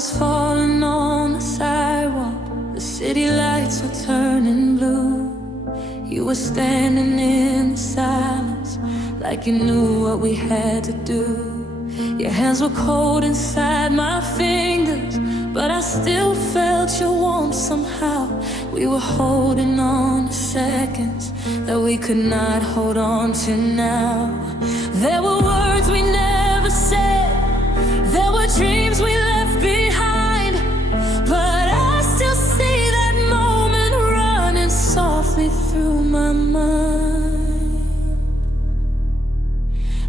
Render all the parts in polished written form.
was falling on the sidewalk. The city lights were turning blue. You were standing in the silence, like you knew what we had to do. Your hands were cold inside my fingers, but I still felt your warmth somehow. We were holding on to seconds that we could not hold on to now. There were words we never said, there were dreams we left behind, but I still see that moment running softly through my mind.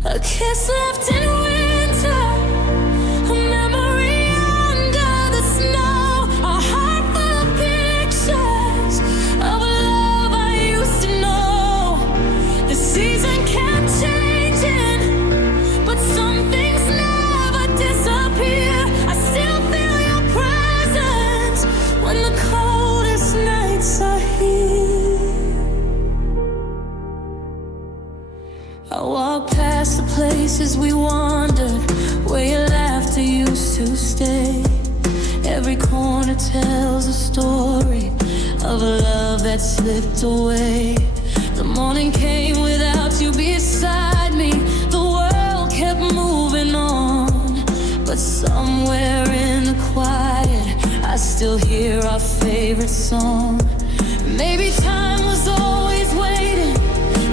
A kiss left in winter, a memory under the snow, a heart full of pictures of a love I used to know. The season kept changing, but some things never disappear. I still feel your presence when the coldest nights are here. I walk past the places we wandered, where your laughter used to stay. Every corner tells a story of a love that slipped away. The morning came without you beside me. The world kept moving on, but somewhere in the quiet I still hear our favorite song. Maybe time was always waiting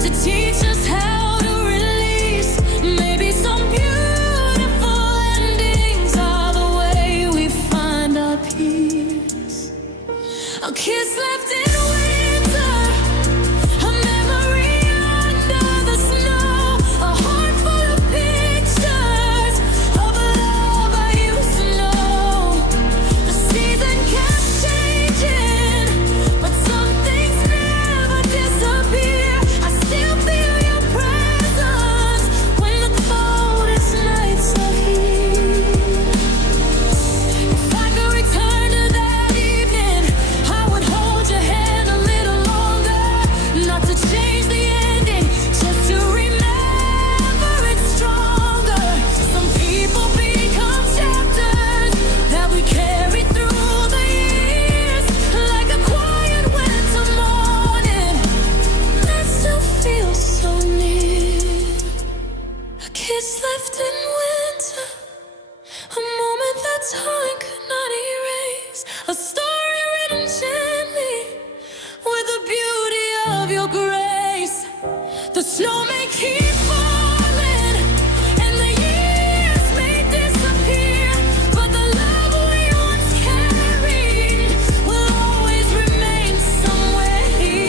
to teach us how to release. Maybe some beautiful endings are the way we find our peace. A kiss left in winter, a memory under the snow, a heart full of pictures of a love I used to know. The season kept changing, but some things never disappear. I still feel your presence when the coldest nights are here. If I could return to that evening, I would hold your hand a little longer. Not to change the ending, just to remember it stronger. Some people become chapters that we carry through the years, like a quiet winter morning that still feels so near. A kiss left in winter, a moment that time could not erase, a story written gently with the beauty of your grace. The snow may keep falling and the years may disappear, but the love we once carried will always remain somewhere here.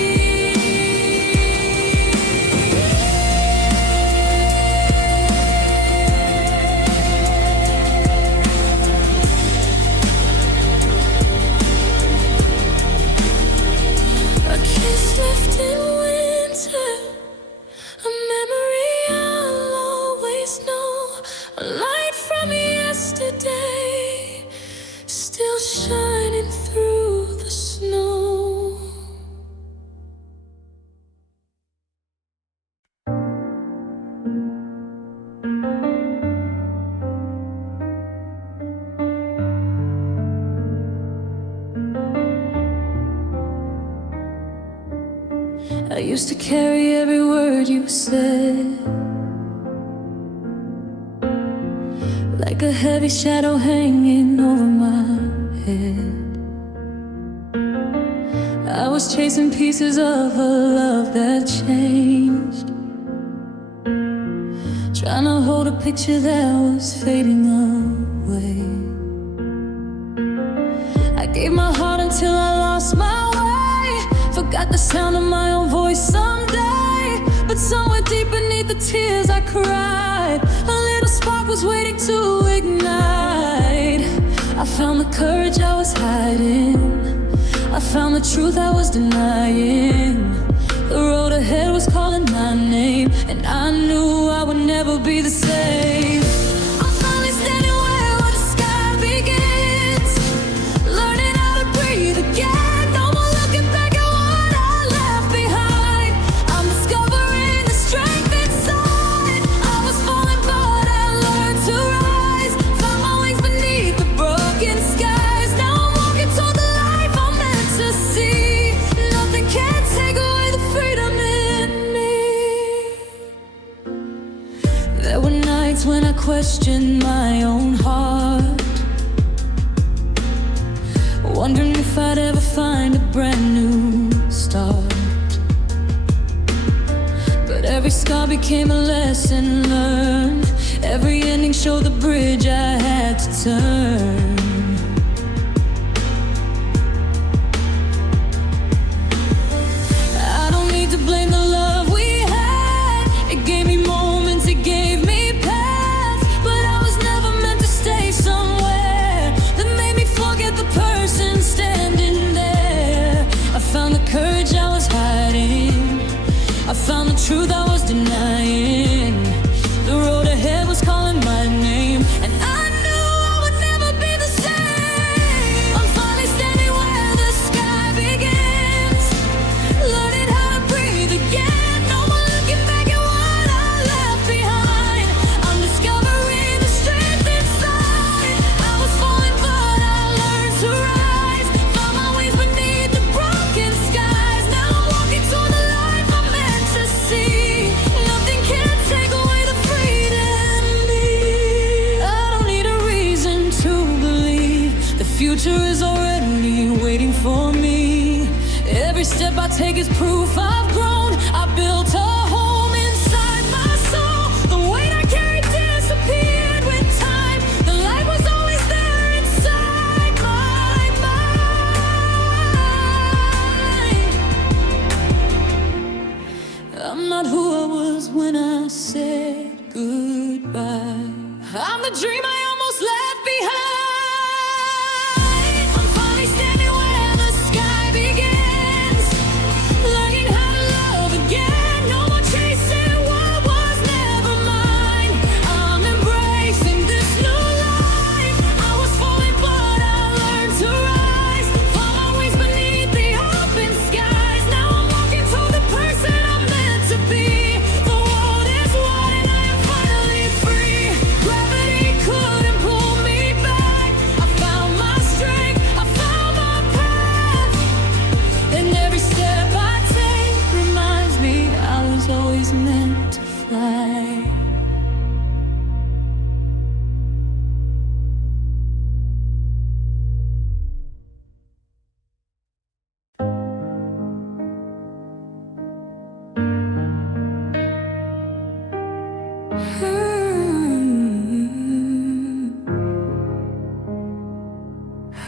A kiss left in winter, a memory I'll always know, a light from yesterday still shining through the snow. I used to carry every word you said, like a heavy shadow hanging over my head. I was chasing pieces of a love that changed, trying to hold a picture that was fading away. I gave my heart until I lost my way, forgot the sound of my own voice someday. But somewhere deep beneath the tears I cried, a little spark was waiting to ignite. I found the courage I was hiding, I found the truth I was denying. The road ahead was calling my name, and I knew I would never be the same. I'm finally standing where the sky begins, learning how to breathe again. No more looking back at what I left behind. I'm discovering the strength inside. I was falling, but I learned to rise. Found my wings beneath the broken questioned my own heart, wondering if I'd ever find a brand new start. But every scar became a lesson learned. Every ending showed the bridge I had to turn. I don't need to blame the love we had. It gave me moments, it gave me paths. But I was never meant to stay somewhere that made me forget the person standing there. I found the courage I was hiding, I found the truth I was denying. The road ahead was calling my name, and I knew I would never be the same. I'm finally standing where the sky begins, learning how to breathe again. No more looking back at what I left behind. I'm discovering the strength inside. I was falling but I learned to rise. Found my wings beneath the broken skies. Now I'm walking toward the life I'm meant to see. Nothing can take away the freedom in me. I don't need a reason to believe the future is already waiting for me. Every step I take is proof I've grown. I built a home inside my soul. The weight I carried disappeared with time. The light was always there inside my mind. I'm not who I was when I said goodbye. I'm the dream I almost left behind. I'm finally standing where the sky begins, learning how to love again. No more chasing what was never mine. I'm embracing this new life. I was falling but I learned to rise. Found my wings beneath the open skies. Now I'm walking toward the person I'm meant to be. The world is wide and I am finally free. Gravity couldn't pull me back. I found my strength, I found my path. And every step I take reminds me I was always meant to fly.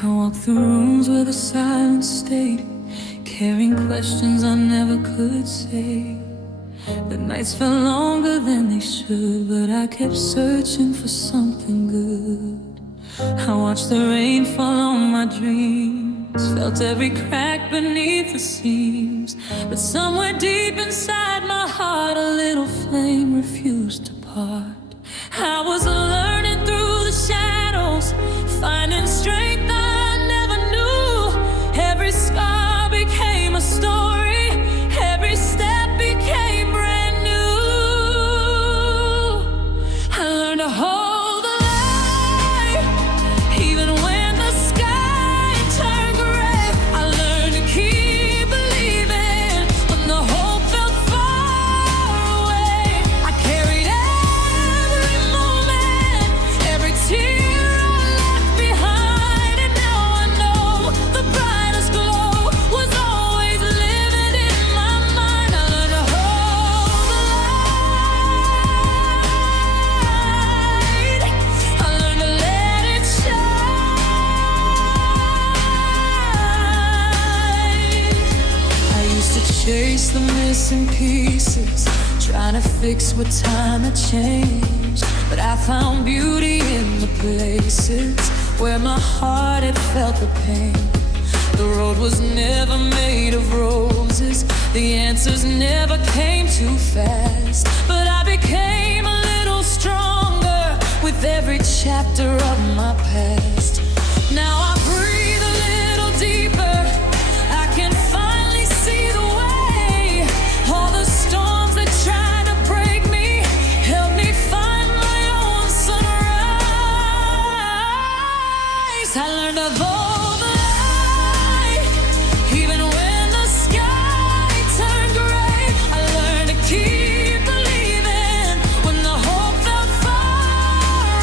I walked through rooms where the silence stayed, carrying questions I never could say. The nights felt longer than they should, but I kept searching for something good. I watched the rain fall on my dreams, felt every crack beneath the seams. But somewhere deep inside my heart, a little flame refused to part. I was learning through the shadows, finding strength I never knew. Every scar became a story, every step became brand new. I learned to hold the light, even when the sky turned gray. I learned to keep believing when the hope felt far away. I carried every moment, every tear I left behind, and now I know the brightest glow was always living in my mind. I learned to hold the light, I learned to let it shine. I used to chase the missing pieces, trying to fix what time had changed. But I found beauty in the places where my heart had felt the pain. The road was never made of roses, the answers never came too fast. But I became a little stronger with every chapter of my past. Now I breathe a little deeper, I can finally see the way. All the storms that tried to break me helped me find my own sunrise. I learned to hold the light, even when the sky turned gray. I learned to keep believing when the hope felt far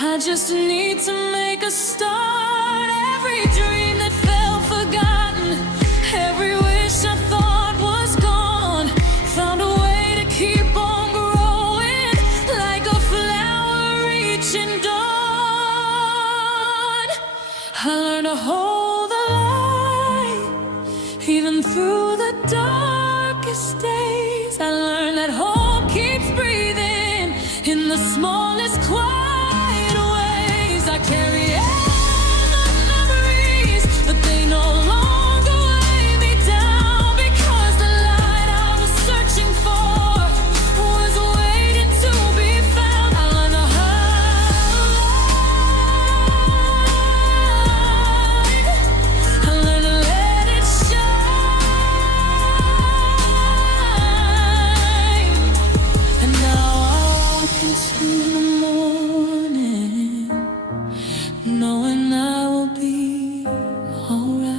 I just need to make a start. Every dream that felt forgotten, every wish I thought was gone, found a way to keep on growing, like a flower reaching dawn. I learned to hold the light, even through the darkest days. I learned that hope keeps breathing in the smallest quiet ways. I carry all the memories, but they no longer weigh me down, because the light I was searching for was waiting to be found. I learned to hide, I learned to let it shine, and now I walk into the morning, knowing I will be alright.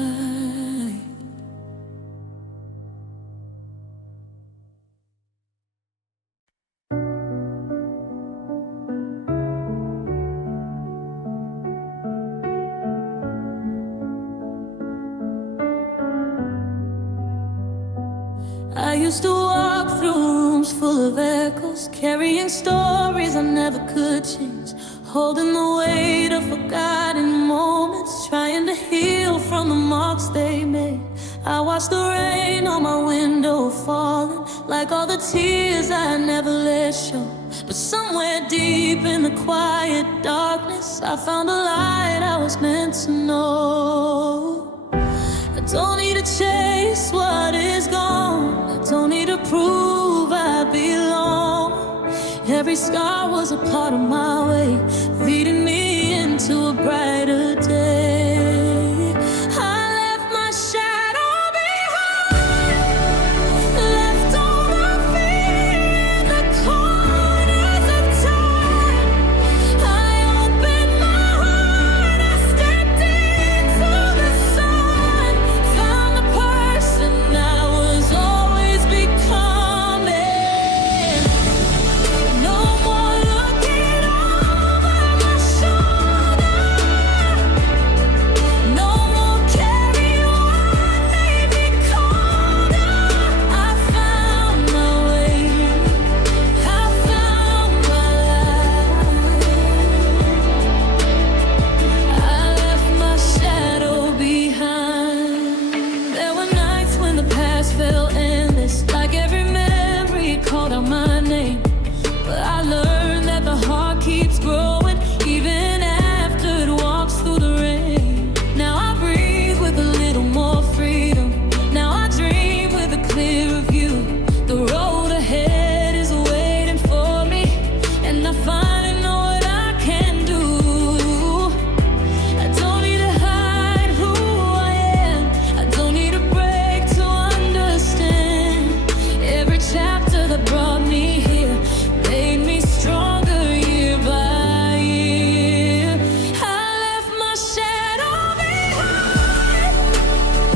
I used to walk through rooms full of echoes, carrying stories I never could change, holding the weight of forgotten moments, trying to heal from the marks they made. I watched the rain on my window falling, like all the tears I never let show. But somewhere deep in the quiet darkness, I found a light I was meant to know. I don't need to chase what is gone, I don't need to prove I belong. Every scar was a part of my way, leading me into a brighter day. I left my shadow behind, left all my fear in the corners of time. I opened my heart, I stepped into the sun, found the person I was always becoming. No more looking over my shoulder, no more carrying what made me colder. I found my way, I found my life. I left my shadow behind. There were nights when the past felt endless, like every memory called out my name. But I learned that the heart keeps growing, even after it walks through the rain. Now I breathe with a little more freedom, now I dream with a clearer view. The road ahead is waiting for me, and I finally know what I can do. I don't need to hide who I am, I don't need a break to understand. Every chapter that brought me here made me stronger year by year. I left my shadow behind,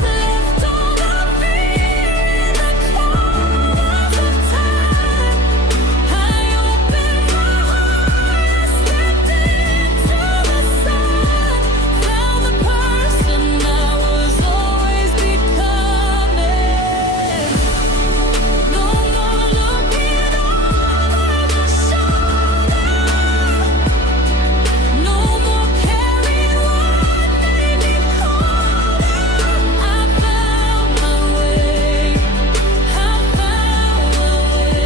left all my fear in the corners of time. I opened my heart, I stepped into the sun, found the person I was always becoming. No more looking over my shoulder, no more carrying what made me colder. I found my way, I found my way.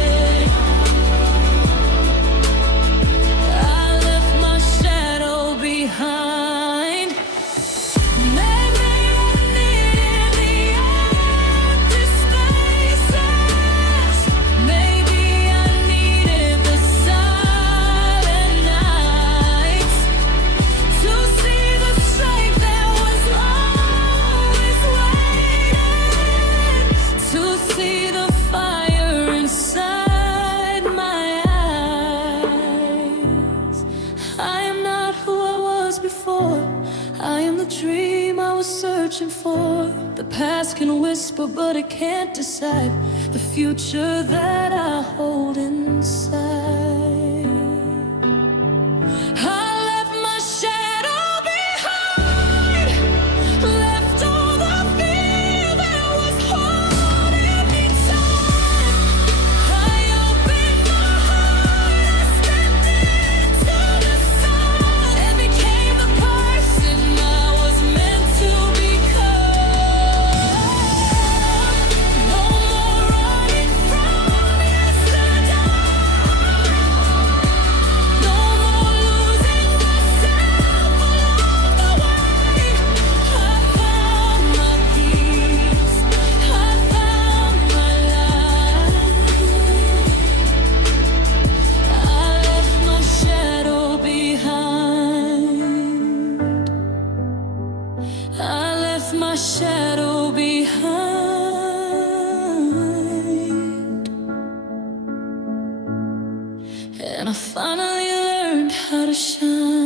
I left my shadow behind. Maybe I needed the empty spaces, maybe I needed the silent nights, to see the strength that was always waiting, to see the fire inside my eyes. I am not who I was before, I am the dream I was searching for. The past can whisper, but it can't decide the future that I hold inside. I shadow behind. And I finally learned how to shine.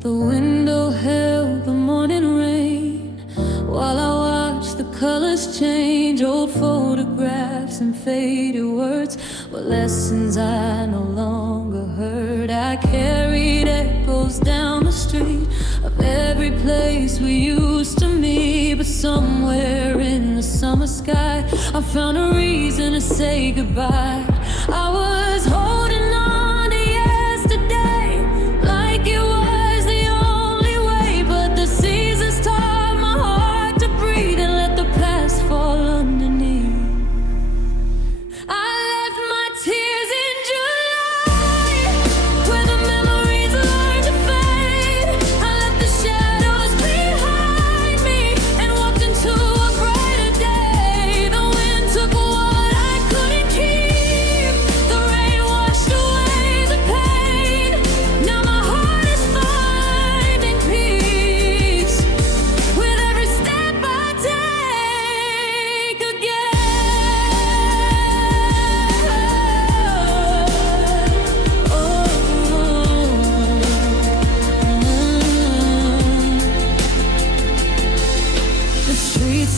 The window held the morning rain while I watched the colors change. Old photographs and faded words were lessons I no longer heard. I carried echoes down the street of every place we used to meet. But somewhere in the summer sky I found a reason to say goodbye. I was holding on to yesterday like it was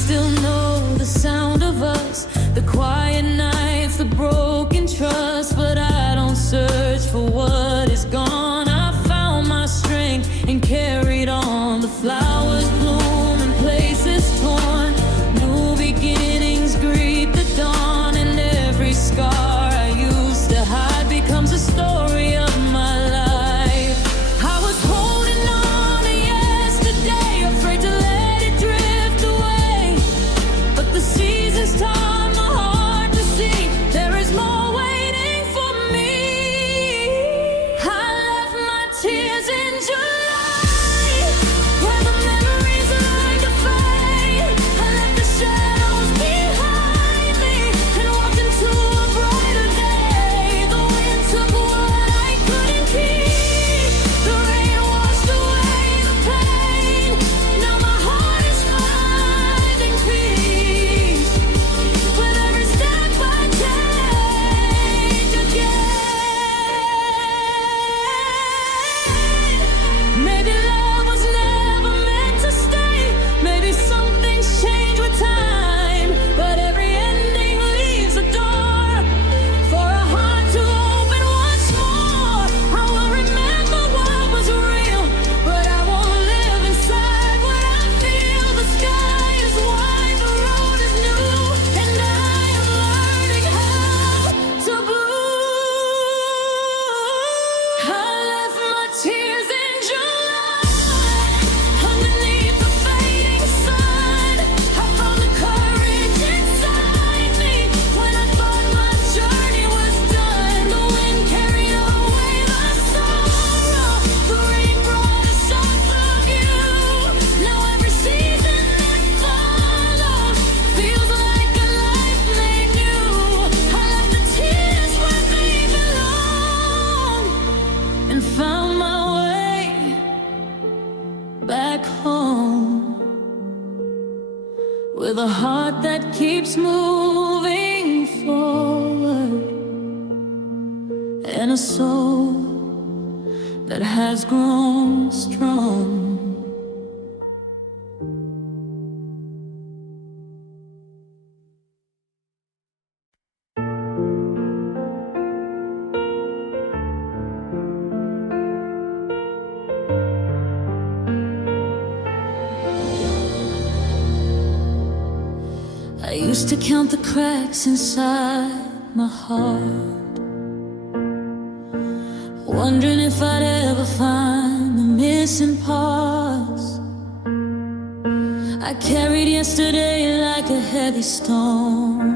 still know the sound of us, the quiet nights, the broken trust. But I don't search for what is gone. I found my strength and carried on. The flowers bloom in places torn. New beginnings greet the dawn. And every scar I used to hide becomes a story of my life. I was holding on to yesterday, afraid to let it drift away. But the seasons taught my heart to see there is more waiting for me. I left my tears in July, where the memories are like a fade. I left the shadows behind me and walked into a brighter day. The wind took what I couldn't keep. The rain washed away the pain. Now my heart is finding peace with every step I take again. Maybe love was never meant to stay. Maybe some things change with time. But every ending leaves a door for a heart to open once more. I will remember what was real, but I won't live inside what I feel. The sky is wide, the road is new, and I am learning how to bloom. I left my tears in July, underneath the fading sun. I found the courage inside me when I thought my journey was done. The wind carried away the sorrow. The rain brought a soft view. Now every season that follows feels like a life made new. I left the tears where they belong and found my way back home with a heart that keeps moving forward and a soul that has grown strong. I used to count the cracks inside my heart, wondering if I'd ever find the missing parts. I carried yesterday like a heavy stone,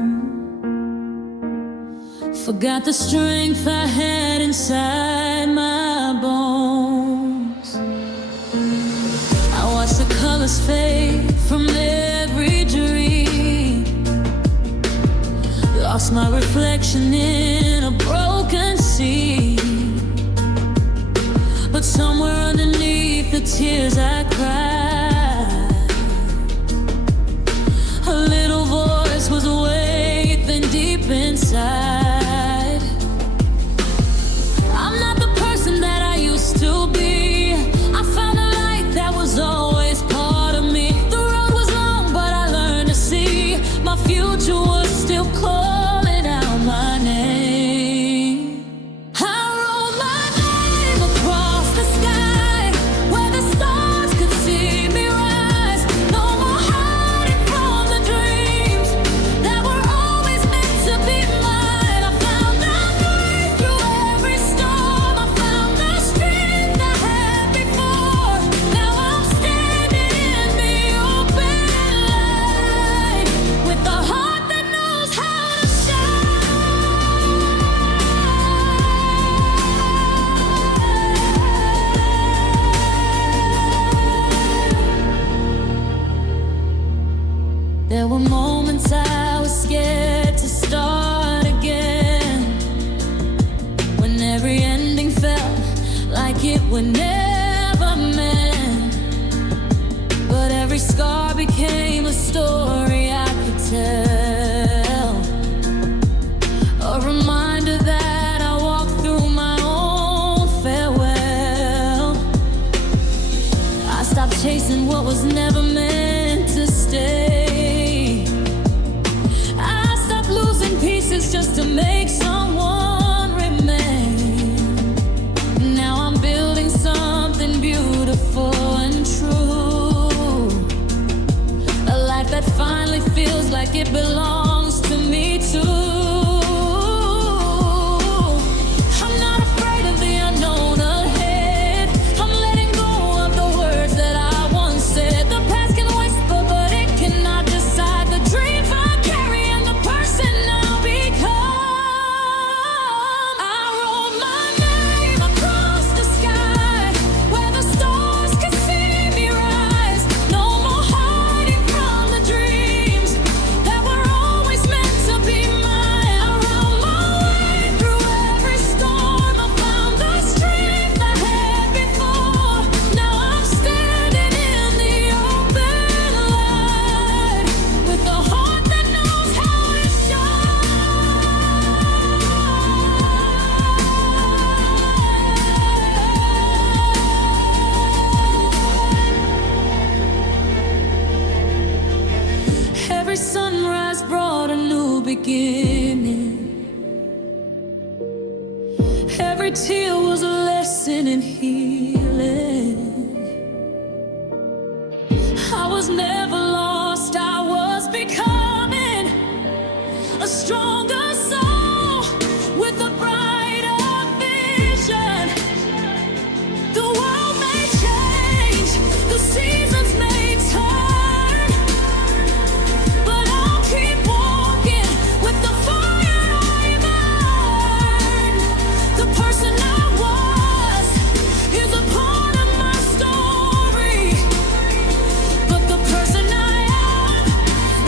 forgot the strength I had inside my bones. I watched the colors fade my reflection in a broken sea. But somewhere underneath the tears I cried, a little voice was waiting deep inside. I'm not the person that I used to be. I found a light that was always part of me. The road was long, but I learned to see my future was still calling out my name. I wrote my name across the sky, where the stars could see me rise. No more hiding from the dreams that were always meant to be mine. I found my way through every storm. I found the strength I had before. Now I'm standing in the open light, with a heart that knows how to shine. There were moments I was scared to start again, when every ending felt like it would never mend. But every scar became a story I could tell, a reminder that I walked through my own farewell. I stopped chasing what was never meant to stay. I stopped losing pieces just to make someone remain. Now I'm building something beautiful and true, a life that finally feels like it belongs to me too. I'm not afraid of the unknown ahead. I'm letting go of the words that I once said. The past can whisper, but it cannot decide the dreams I carry and the person I'll become. I wrote my name across the sky, where the stars could see me rise. No more hiding from the dreams that were always meant to be mine. I found my way through every storm. I found the strength I had before. Now I'm standing in the open light, with a heart that knows how to shine. Every sunrise brought a new beginning. Every tear was a lesson in healing. I was never lost, I was becoming a stronger soul with a brighter vision. The world may change, the seasons may turn, but I'll keep walking with the fire I burn. The person I was is a part of my story, but the person I am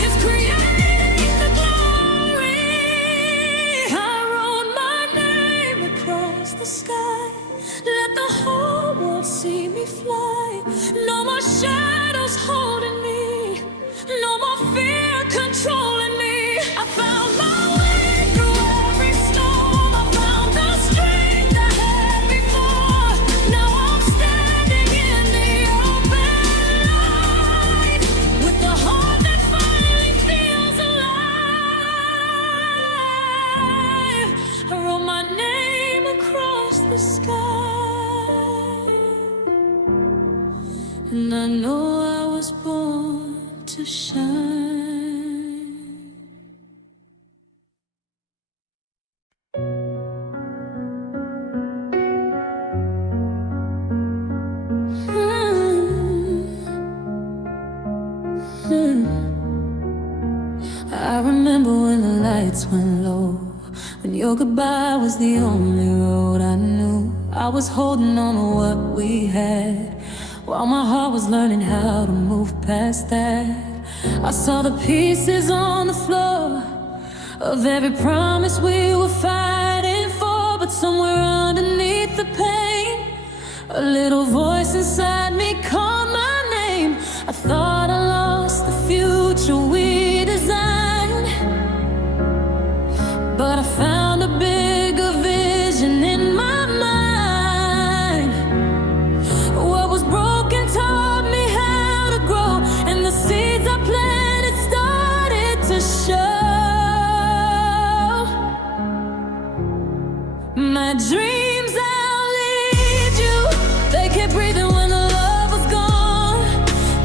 is creating the glory. I wrote my name across the sky, let the whole world see me fly. No more shadows holding me, no more fear controlling me. I found my way through every storm. I found the strength I had before. Now I'm standing in the open light, with a heart that finally feels alive. I wrote my name across the sky, and I know I was born to shine. I remember when the lights went low, when your goodbye was the only road I knew. I was holding on to what we had, while my heart was learning how to move past that. I saw the pieces on the floor, of every promise we were fighting for. But somewhere underneath the pain, a little voice inside me called my name. I thought I lost the future we designed, but I found a bigger vision in my mind. What was broken taught me how to grow, and the seeds I planted started to show. My dreams outlived you. They kept breathing when the love was gone.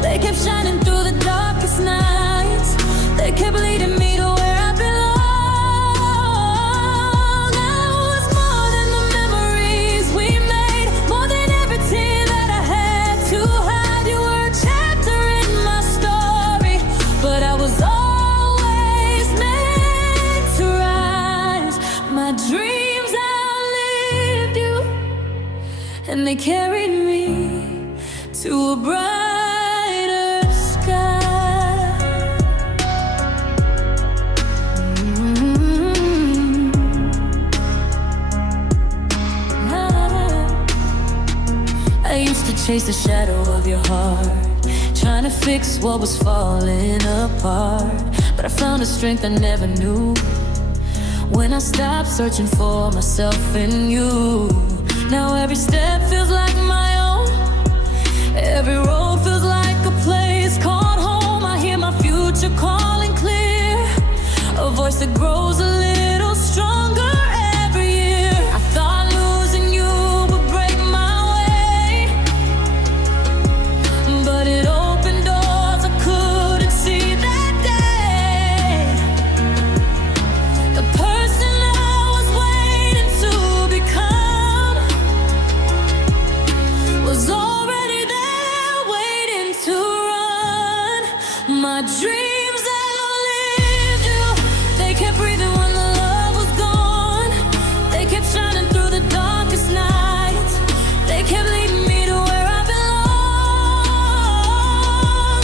They kept shining through the darkest nights. They kept leading me to where I belong. I was more than the memories we made, more than every tear that I had to hide. You were a chapter in my story, but I was always meant to rise. My dreams outlived you, and they carried me to a brighter sky. I used to chase the shadow of your heart, trying to fix what was falling apart. But I found a strength I never knew when I stopped searching for myself in you. Now every step feels like my own. Every road feels like a place called home. I hear my future calling clear, a voice that grows a little stronger every year. I thought losing you would break my way, but it opened doors I couldn't see that day. The person I was waiting to become was already there, waiting to run. My dreams outlived you. They kept breathing when the love was gone. They kept shining through the darkest nights. They kept leading me to where I belong.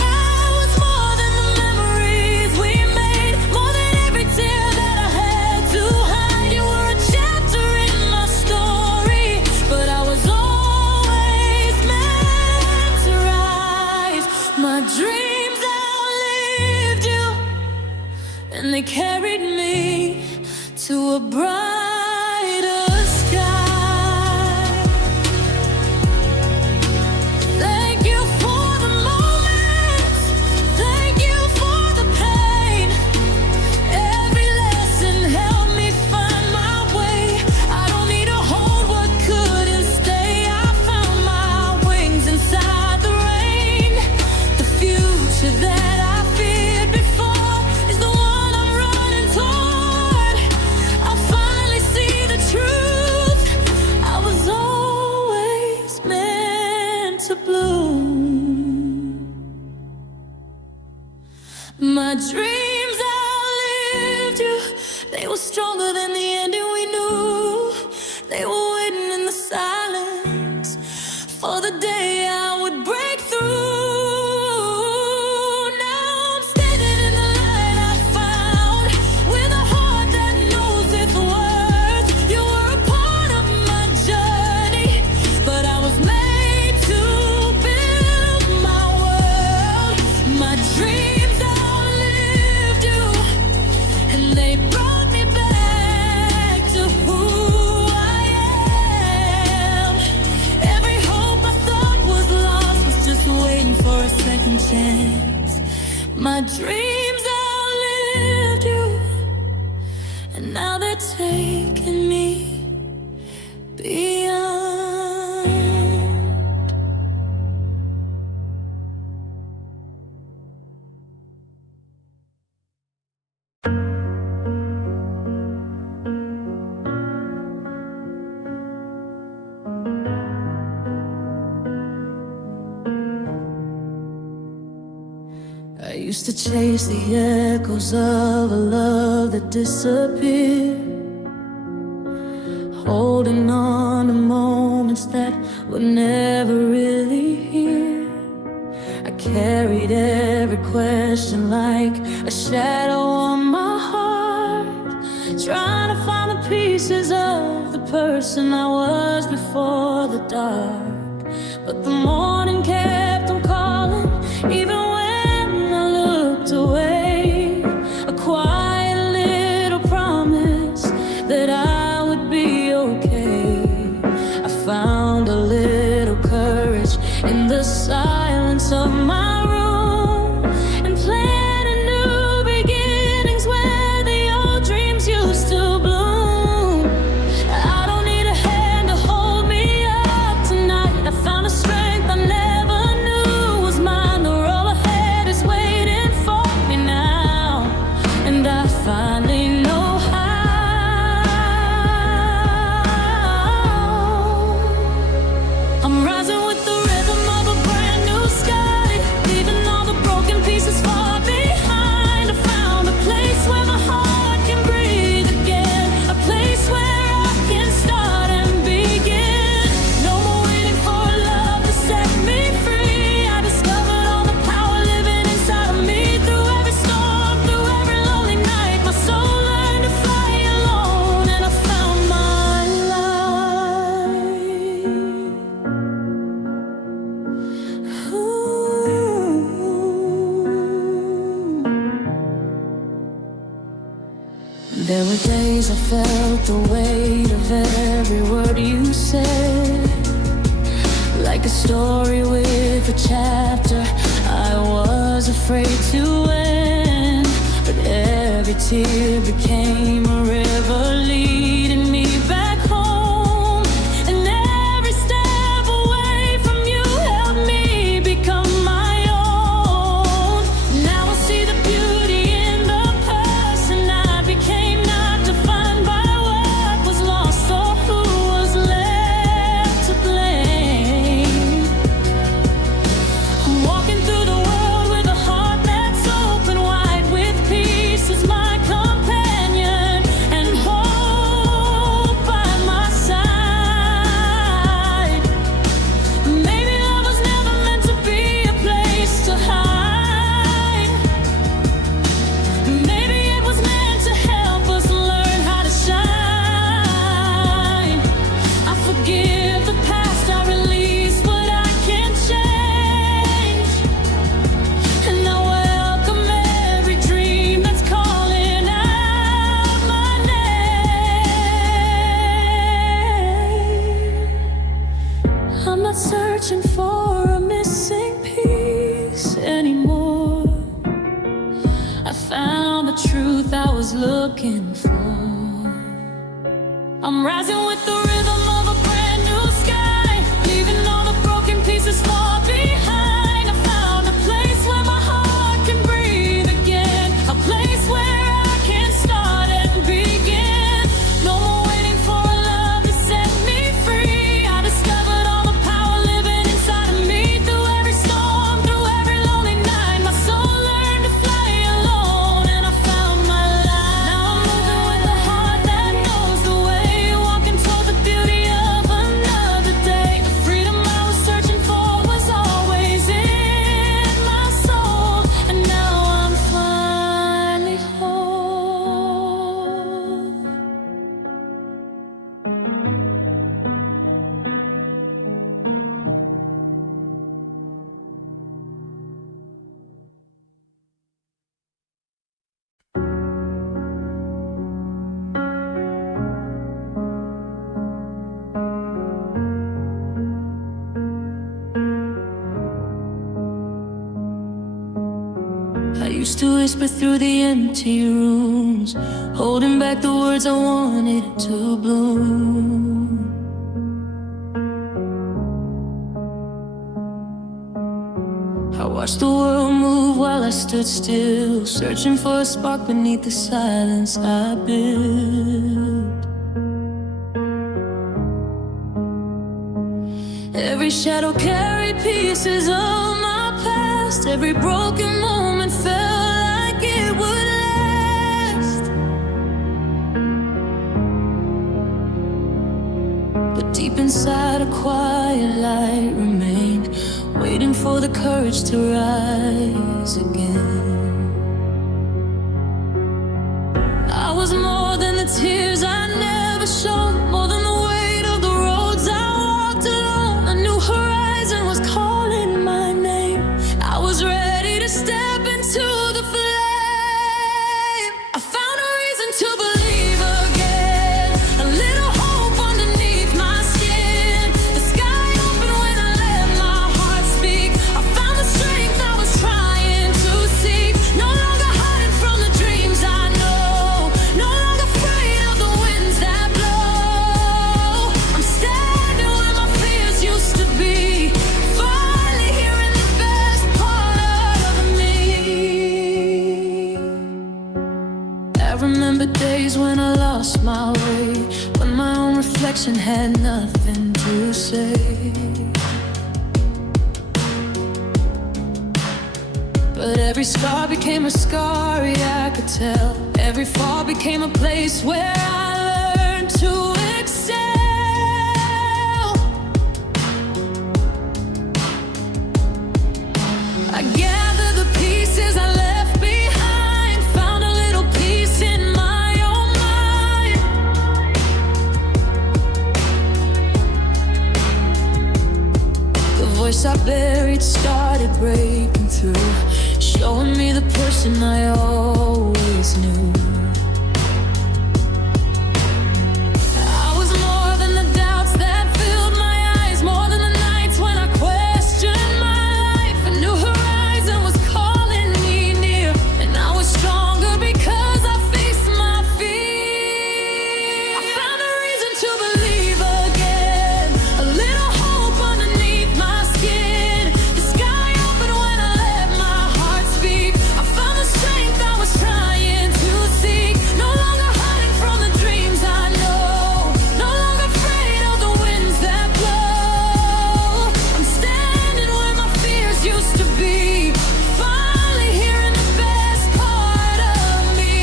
I was more than the memories we made, more than every tear that I had to hide. You were a chapter in my story, but I was always meant to rise. My dreams outlived you, and they carried me to a brighter sky. Thank you for the moments, thank you for the pain. Every lesson helped me find my way. I don't need to hold what couldn't stay. I found my wings inside the rain. The future that I feared before is the one I'm running toward. I finally see the truth. I was always meant to bloom. My dreams outlived you. They were stronger than the ending we knew. They were waiting in the silence for the day I would break through. Now I'm standing in the light I found, with a heart that knows its worth. You were a part of my journey, but I was made to build my world. My dreams outlived you, and they brought me back to who I am. Every hope I thought was lost was just waiting for a second chance. My dreams outlived you, and now they're taking me beyond. I used to chase the echoes of a love that disappeared, holding on to moments that were never really here. I carried every question like a shadow on my heart, person I was before the dark. But the morning kept on calling, even when I looked away. A quiet little promise that I would be okay. I found a little courage in the silence of my room, and planted new beginnings where the old dreams used to bloom. I don't need a hand to hold me up tonight. I found a strength I never knew was mine. The road ahead is waiting for me now, and I finally know how. I'm rising with the rhythm of a brand new sky, leaving all the broken pieces far behind. I found a place where my heart can breathe again, a place where I can start and begin. No more waiting for love to set me free. I discovered all the power living inside of me. Through every storm, through every lonely night, my soul learned to fly alone, and I found my light. There were days I felt the weight of every word you said, like a story with a chapter I was afraid to end. But every tear became a river leading me back home, and every step away from you helped me become my own. Now I see the beauty in the person I became, not defined by what was lost or who was left to blame. I'm walking through the world with a heart that's open wide, with peace as my companion and hope by my side. Maybe love was never meant to be a place to hide. Maybe it was meant to help us learn how to shine. I forgive the past, I release what I can't change, and I welcome every dream that's calling out my name. I'm not searching for a missing piece anymore. I found the truth I was looking for. I'm rising with the rhythm of a brand new sky, leaving all the broken pieces far behind. I found a place where my heart can breathe again, a place where I can start and begin. No more waiting for a love to set me free. I discovered all the power living inside of me. Through every storm, through every lonely night, my soul learned to fly alone, and I found my light. Now I'm moving with a heart that knows the way, walking toward the beauty of another day. The freedom I was searching for was always in my soul, and now I'm finally whole. I used to whisper through the empty rooms, holding back the words I wanted to bloom. I watched the world move while I stood still, searching for a spark beneath the silence I built. Every shadow carried pieces of my past. Every broken moment felt like it would last. But deep inside, a quiet light remained, waiting for the courage to rise again. I was more than the tears I never showed, more than the say. But every scar became a scar, yeah, I could tell. Every fall became a place where I learned to excel. I gathered the pieces I left behind, found a little peace in my own mind. The voice I buried started breaking through, showing me the person I always knew. I was more than the doubts that filled my eyes, more than the nights when I questioned my life. A new horizon was calling me near, and I was stronger because I faced my fear. I found a reason to believe again, a little hope underneath my skin. The sky opened when I let my heart speak. I found the strength I was trying to seek. No longer hiding from the dreams I know, no longer afraid of the winds that blow. I'm standing where my fears used to be, finally hearing the best part of me.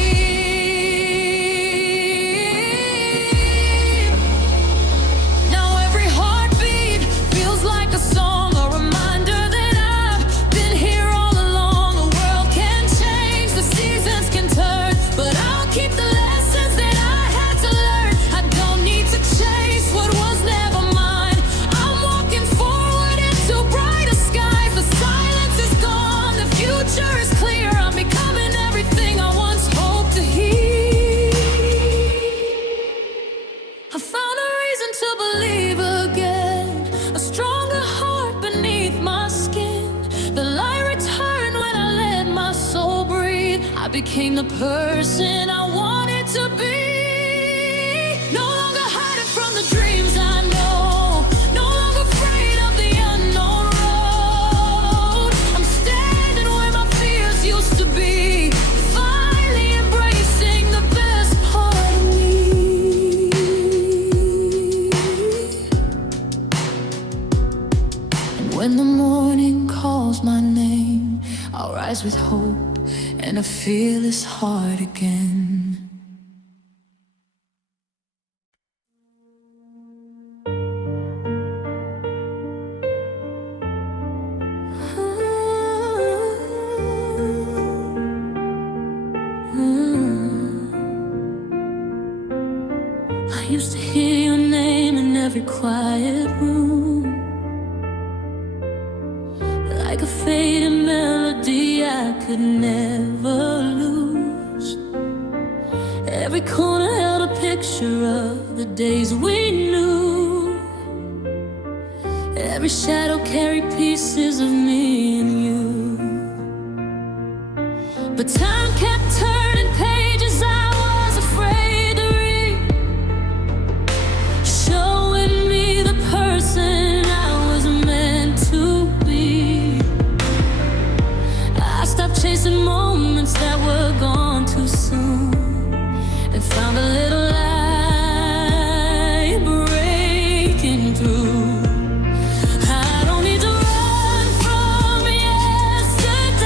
Now every heartbeat feels like a song, a reminder that I've been here all along. The world can change, the seasons can turn, but I'll keep the lessons that I had to learn. I don't need to chase what was never mine. I'm walking forward into brighter skies. The silence is gone, the future is clear. I'm becoming everything I once hoped to hear. I found a reason to believe again, a stronger heart beneath my skin. The light returned when I let my soul breathe. I became the person I wanted to be. No longer hiding from the dreams I know, no longer afraid of the unknown road. I'm standing where my fears used to be, finally embracing the best part of me. And when the morning calls my name, I'll rise with hope and a fearless heart again. I used to hear your name in every quiet room, like a fading melody I could never lose. Every corner held a picture of the days we knew. Every shadow carried pieces of me and you. But time kept turning pages I was afraid to read, showing me the person I was meant to be. I stopped chasing moments that were gone too soon, and found a little light breaking through. I don't need to run from yesterday.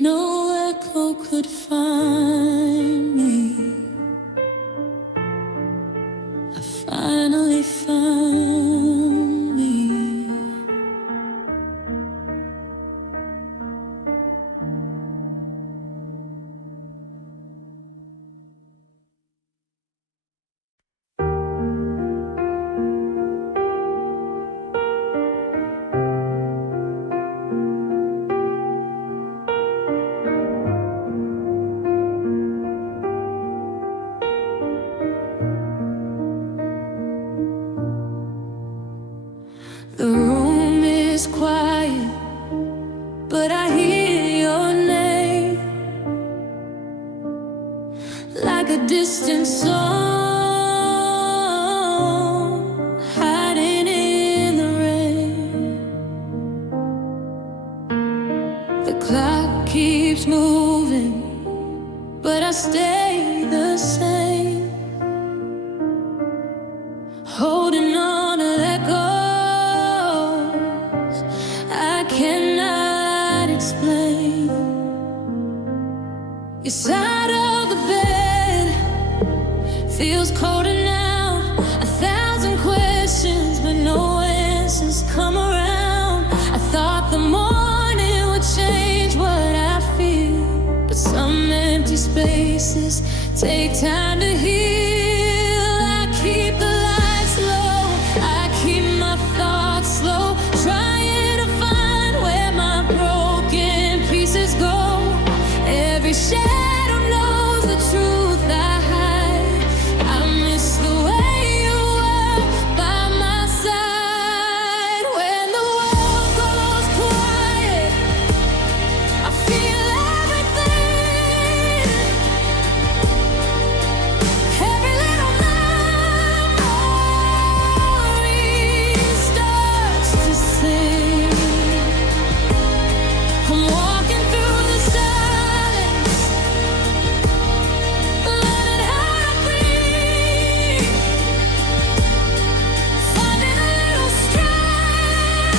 No echo could find me. I finally found me. The room is quiet, but I hear your name like a distant song hiding in the rain. The clock keeps moving, but I stay the same, holding on to let go. I cannot explain. Your side of the bed feels colder now. 1,000 questions, but no answers come around. I thought the morning would change what I feel, but some empty spaces take time to heal. I keep the lights low, I keep my thoughts slow, trying to find where my broken pieces go. Every shadow knows the truth I hide. I miss the way you were by my side. When the world goes quiet, I feel everything. Every little memory starts to sing. I'm walking through the silence, learning how to breathe, finding a little strength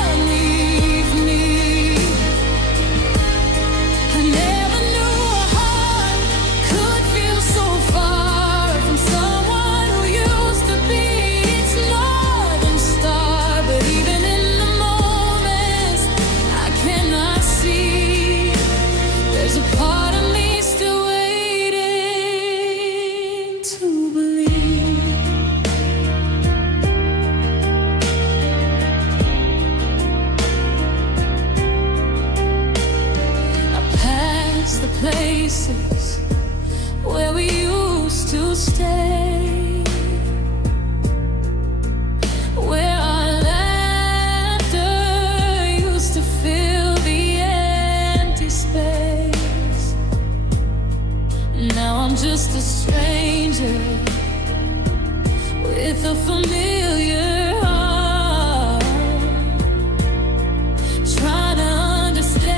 underneath me. I never knew a heart could feel so far from someone who used to be its northern star. But even in the moments I cannot see, there's a part of me still waiting to believe. I pass the places where we used to stay, where our laughter used to fill the empty space. Now I'm just a stranger with a familiar heart, trying to understand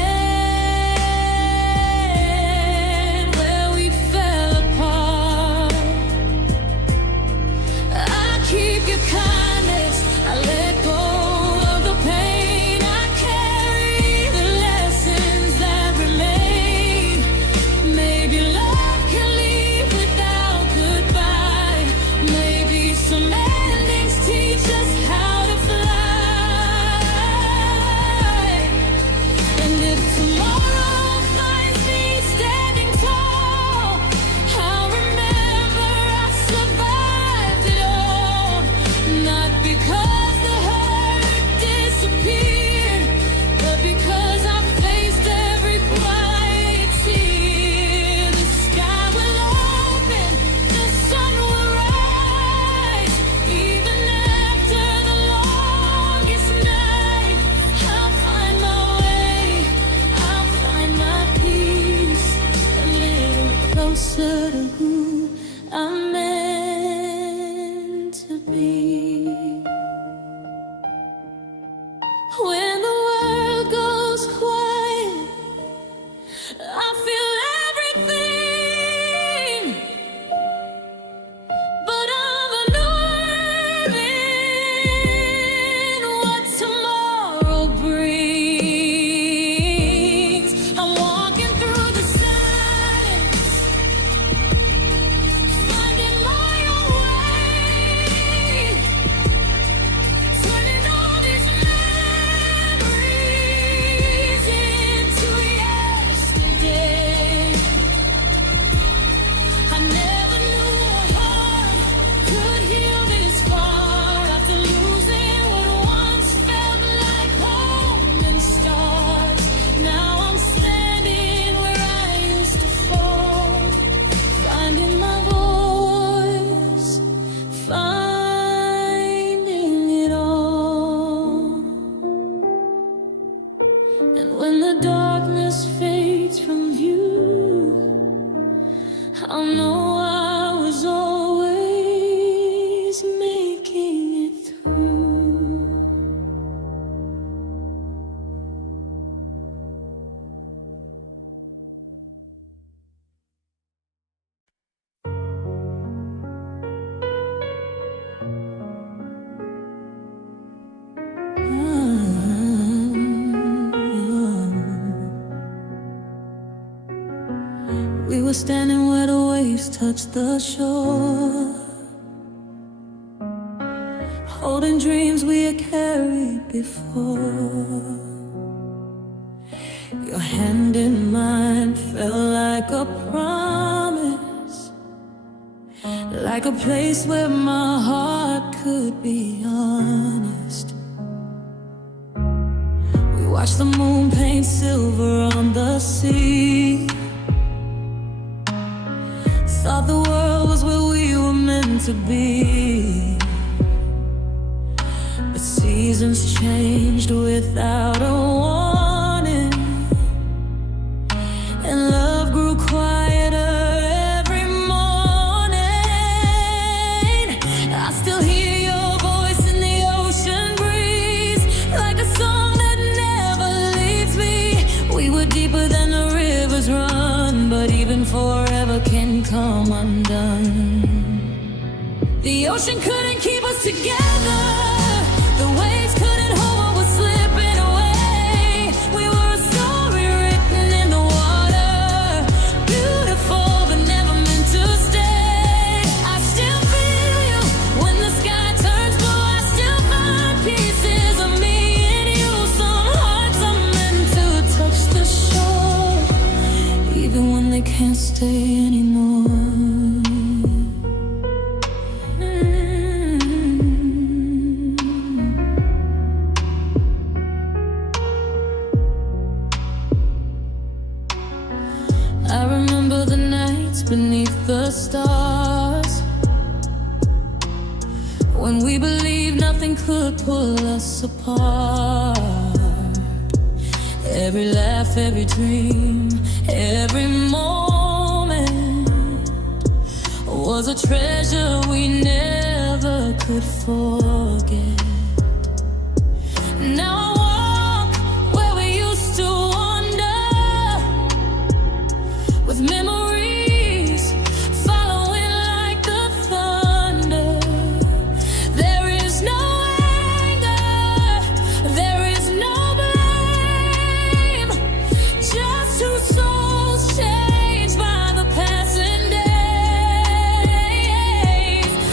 where we fell apart. I keep your kindness, I let go of the pain. I carry the lessons that remain. Maybe love can leave without goodbye. Maybe some endings And when the darkness fades from view, I'll know I was always making it through. We were standing where the waves touched the shore, holding dreams we had carried before. Your hand in mine felt like a promise, like a place where my heart could be honest. We watched the moon paint silver on the sea, thought the world was where we were meant to be. But seasons changed without a warning, and love grew quieter every morning. I still hear your voice in the ocean breeze, like a song that never leaves me. We were deeper than the rivers run, but even forever can come undone. The ocean couldn't keep us together, the waves couldn't hold what was slipping away. We were a story written in the water, beautiful but never meant to stay. I still feel you when the sky turns blue. I still find pieces of me in you. Some hearts are meant to touch the shore, even when they can't stay anymore. I remember the nights beneath the stars, when we believed nothing could pull us apart. Every laugh, every dream, every moment was a treasure we never could forget. Now I walk where we used to wander, with memories following like the thunder. There is no anger, there is no blame, just two souls changed by the passing days.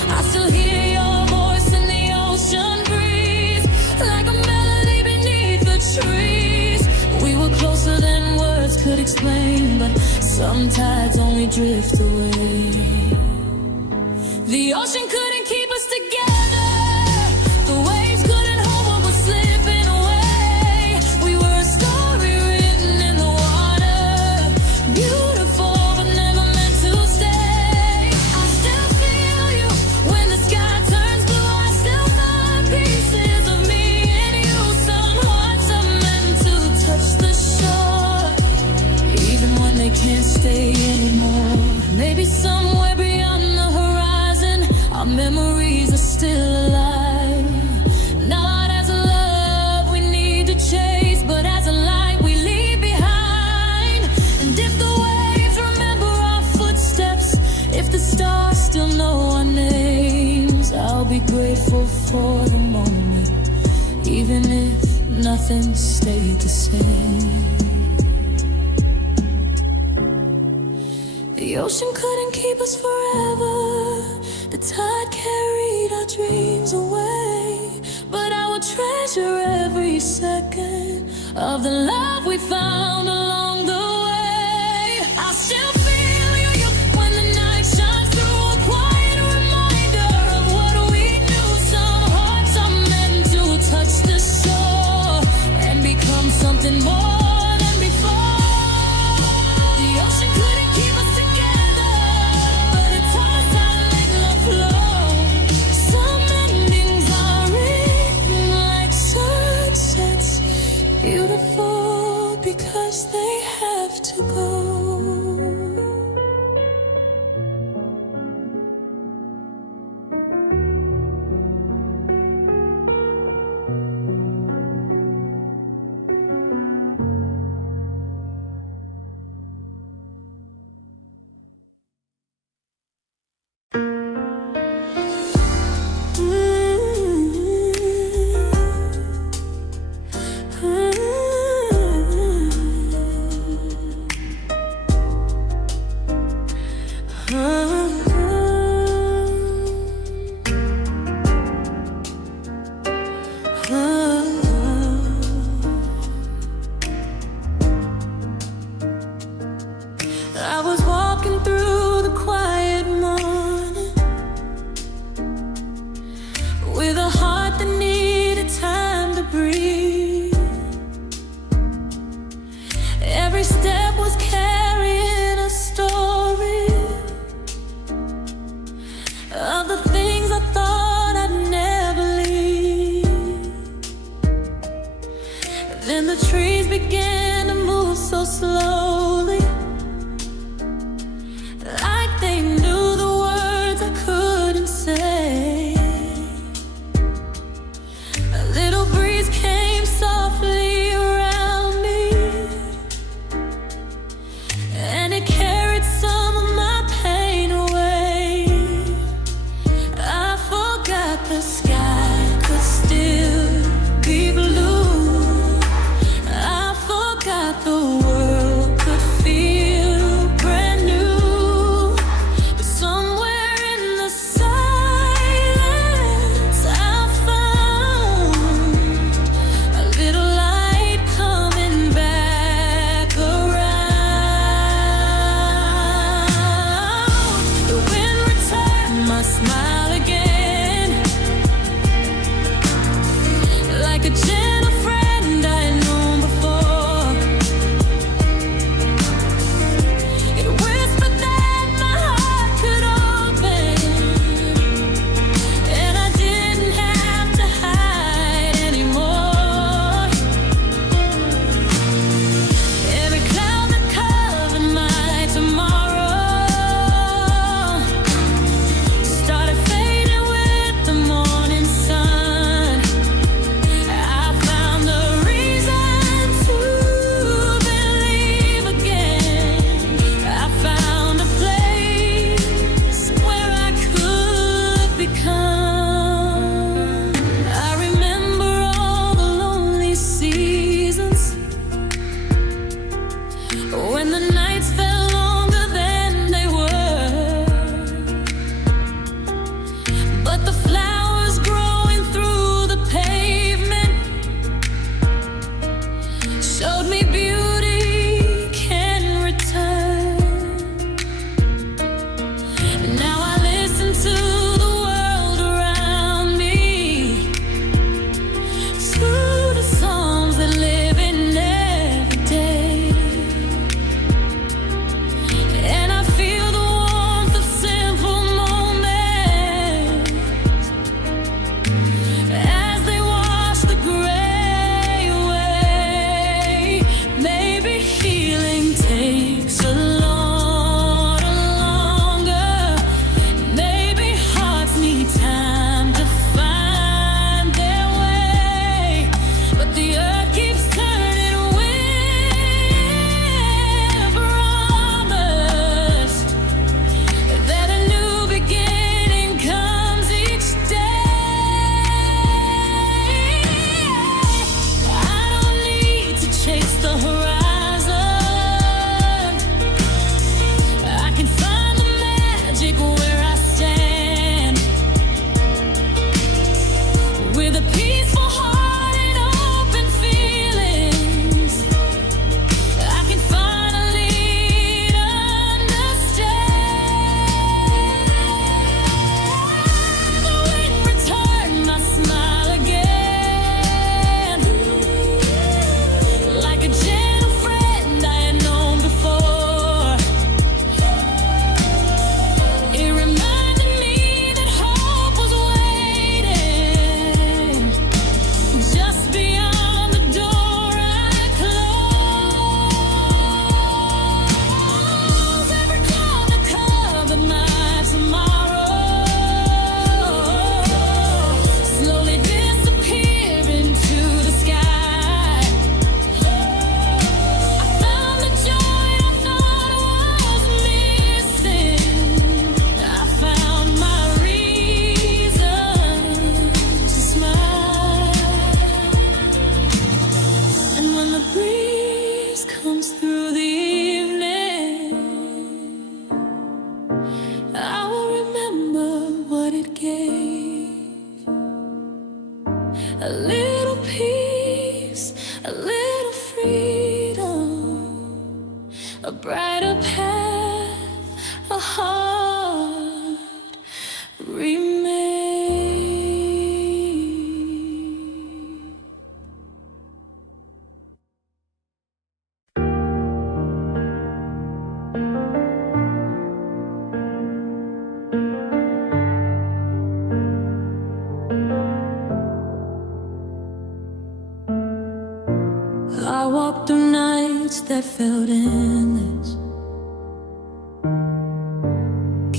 I still hear your voice in the ocean breeze, like a melody beneath the trees. We were closer than words could explain, but some tides only drift away. The ocean couldn't keep us together, the waves couldn't hold what was slipping away. We were a story written in the water, beautiful but never meant to stay. I still feel you when the sky turns blue. I still find pieces of me in you. Some hearts are meant to touch the shore, even when they can't stay anymore. Maybe somewhere beyond the horizon, our memories are still alive. Not as a love we need to chase, but as a light we leave behind. And if the waves remember our footsteps, if the stars still know our names, I'll be grateful for the moment, even if nothing stayed the same. The ocean couldn't keep us forever, the tide carried our dreams away, but I will treasure every second of the love we found along the way. I still feel you when the night shines through, a quiet reminder of what we knew. Some hearts are meant to touch the shore and become something more than before. The ocean couldn't keep us together, but it taught us how to let love flow. Some endings are written like sunsets, beautiful because they have to go. I was walking through the quiet morning with a heart that needed time to breathe. Every step was carrying a story of the things I thought I'd never leave. Then the trees began to move so slowly, like they knew the words I couldn't say. A little breeze came softly around me, and it carried some of my pain away. I forgot the sky could still be blue. I forgot the world could feel brand new. But somewhere in the silence I found a little light coming back around. The wind returned my smile again, like a gentle friend I had known before. It whispered that my heart could open, and I didn't have to hide anymore. Every cloud that covered my tomorrow started fading with the morning sun. I found a reason to believe again. I found a place where I could become. I remember all the lonely seasons when the nights felt longer than they were, but the flowers growing through the pavement showed me beauty can return. Now I listen to the world around me, to the songs that live in every day. peace comes through the evening, I will remember what it gave. A little peace, a little freedom, a brighter path, a heart remains. I walked through nights that felt endless,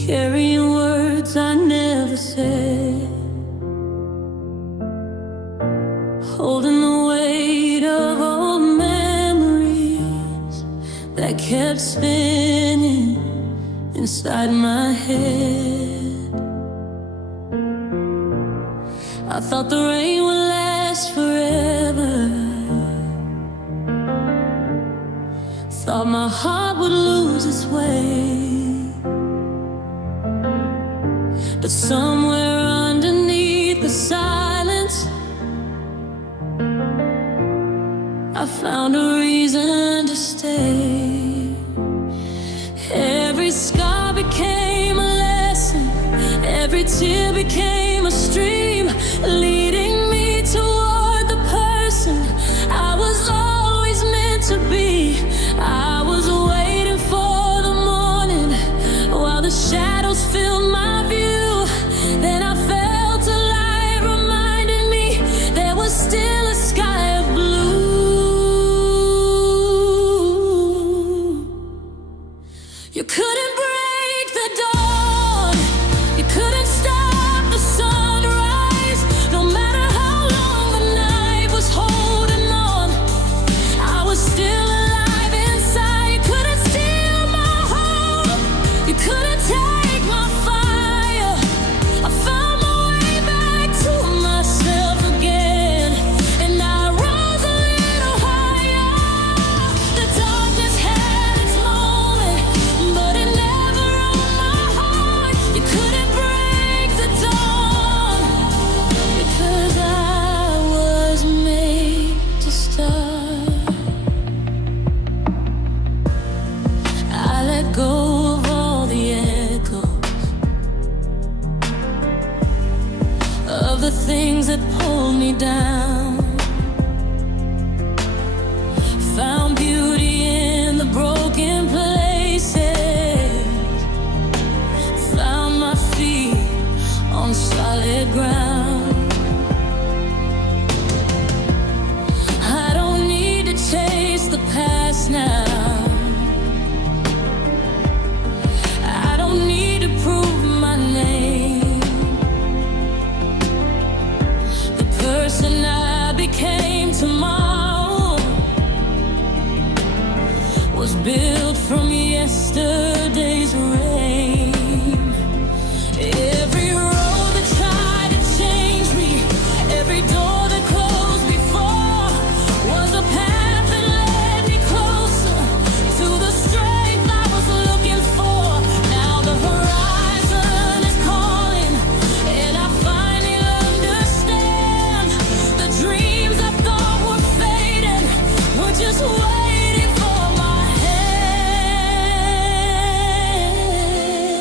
carrying words I never said, holding the weight of old memories that kept spinning inside my head. I thought the rain would last forever, thought my heart would lose its way, but somewhere underneath the silence, I found a reason to stay. Every scar became a lesson, every tear became a stream, leading me toward the person I was always meant to be. I was waiting for the morning while the shadows filled my view. Then I felt a light reminding me there was still a sky of blue. You couldn't break the dawn, you couldn't stop the sunrise. No matter how long the night was holding on, I was still alive inside. You couldn't steal my hope, you couldn't take my fire. I found my way back to myself again, and I rose a little higher. The darkness had its moment, but it never owned my heart. You couldn't break the dawn, because I was made to start. I let go of all the echoes of the things that pulled me down, found beauty in the broken places, found my feet on solid ground. I don't need to chase the past now, I don't need to prove my name. The person I became tomorrow was built from yesterday's rain. Every road that tried to change me, every door that closed before, was a path that led me closer to the strength I was looking for. Now the horizon is calling, and I finally understand the dreams I thought were fading were just waiting for my hand. 'Cause I was made to start. I let go of all the echoes of the things that pulled me down, found beauty in the broken places, found my feet on solid ground. I don't need to chase the past now, I don't need to prove my name. The person I became tomorrow was built from yesterday's rain. Every road that tried to change me, every door that closed before, was a path that led me closer to the strength I was looking for. Now the horizon is calling, and I finally understand the dreams I thought were fading were just waiting for my hand.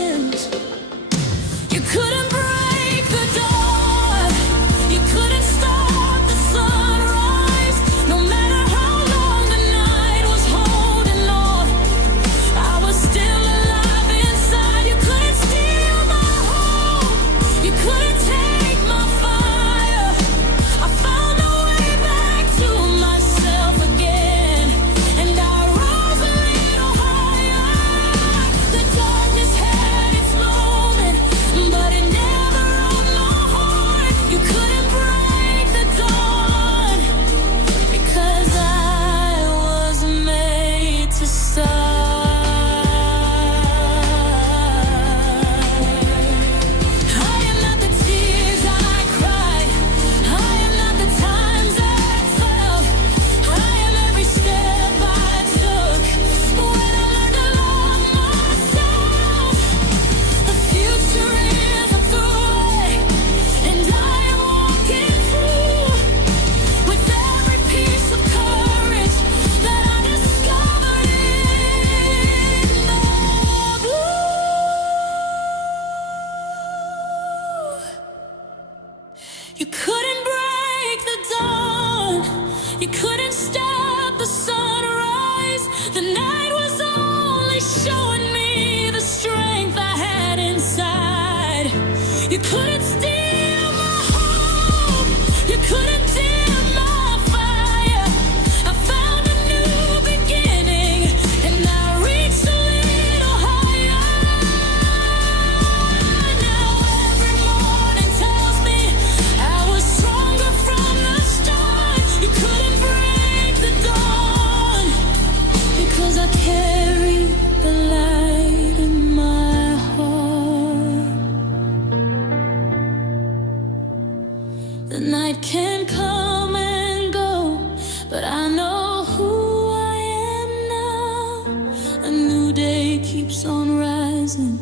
couldn't steal my hope. You couldn't dim my fire. I found a new beginning, and I reached a little higher. Now every morning tells me I was stronger from the start. You couldn't break the dawn, because I carry the light in my heart. The night can come and go, but I know who I am now. A new day keeps on rising,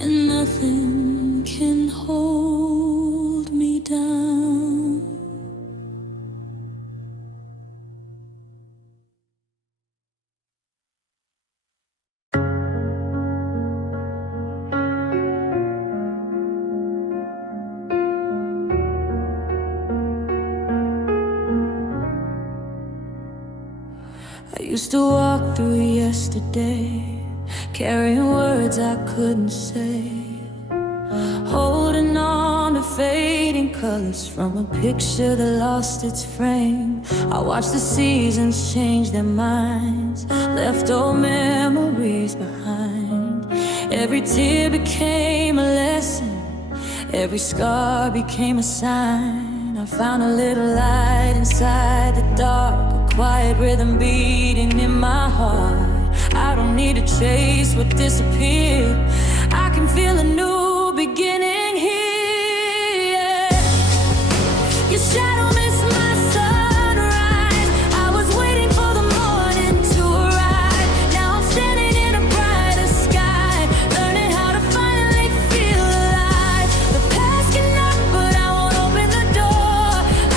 and nothing can hold me down. I used to walk through yesterday, carrying words I couldn't say, holding on to fading colors from a picture that lost its frame. I watched the seasons change their minds, left old memories behind. Every tear became a lesson, every scar became a sign. I found a little light inside the dark, a quiet rhythm beating in my heart. I don't need to chase what disappeared. I can feel a new beginning here. Yeah. Your shadow missed my sunrise. I was waiting for the morning to arrive. Now I'm standing in a brighter sky, learning how to finally feel alive. The past can knock, but I won't open the door.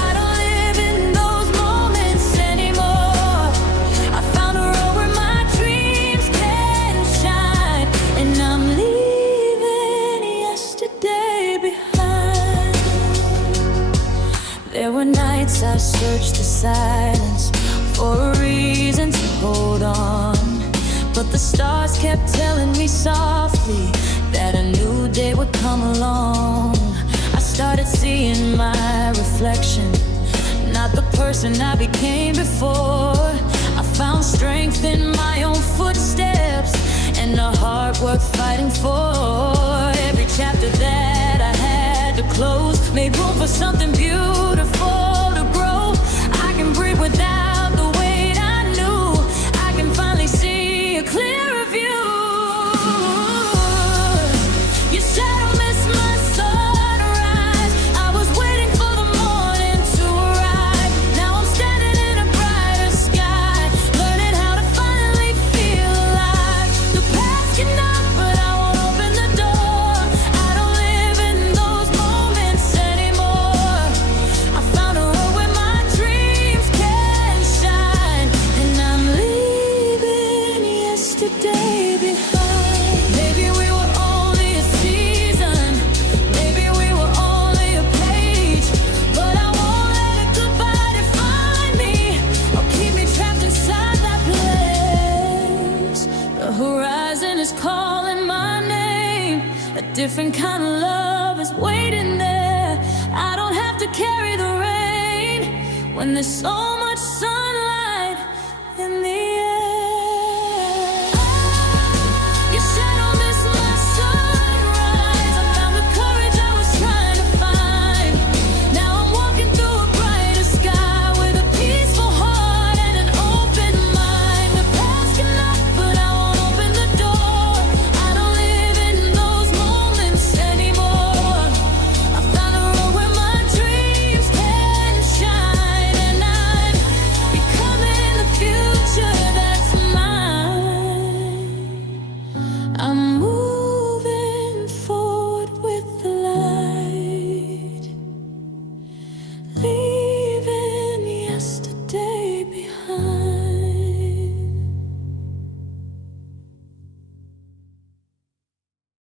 I don't live in those moments anymore. I found a road where my dreams can shine, and I'm leaving yesterday behind. There were nights I searched the silence for a reason to hold on, but the stars kept telling me softly that a new day would come along. I started seeing my reflection, not the person I became before. I found strength in my own footsteps, and a heart worth fighting for. Every chapter that I had to close made room for something beautiful to grow. I can breathe without the weight I knew. I can finally see a clearer view. Your shadow missed my sunrise. I was waiting for the morning to arrive. Now I'm standing in a brighter sky, learning how to finally feel alive. The past can knock, but I won't open the door. I don't live in those moments anymore. I found a road where my dreams can shine, and I'm leaving yesterday behind. Maybe we were only a season, maybe we were only a page, but I won't let a goodbye define me or keep me trapped inside that place. The horizon is calling my name, a different kind of love is waiting there. I don't have to carry the rain when there's so much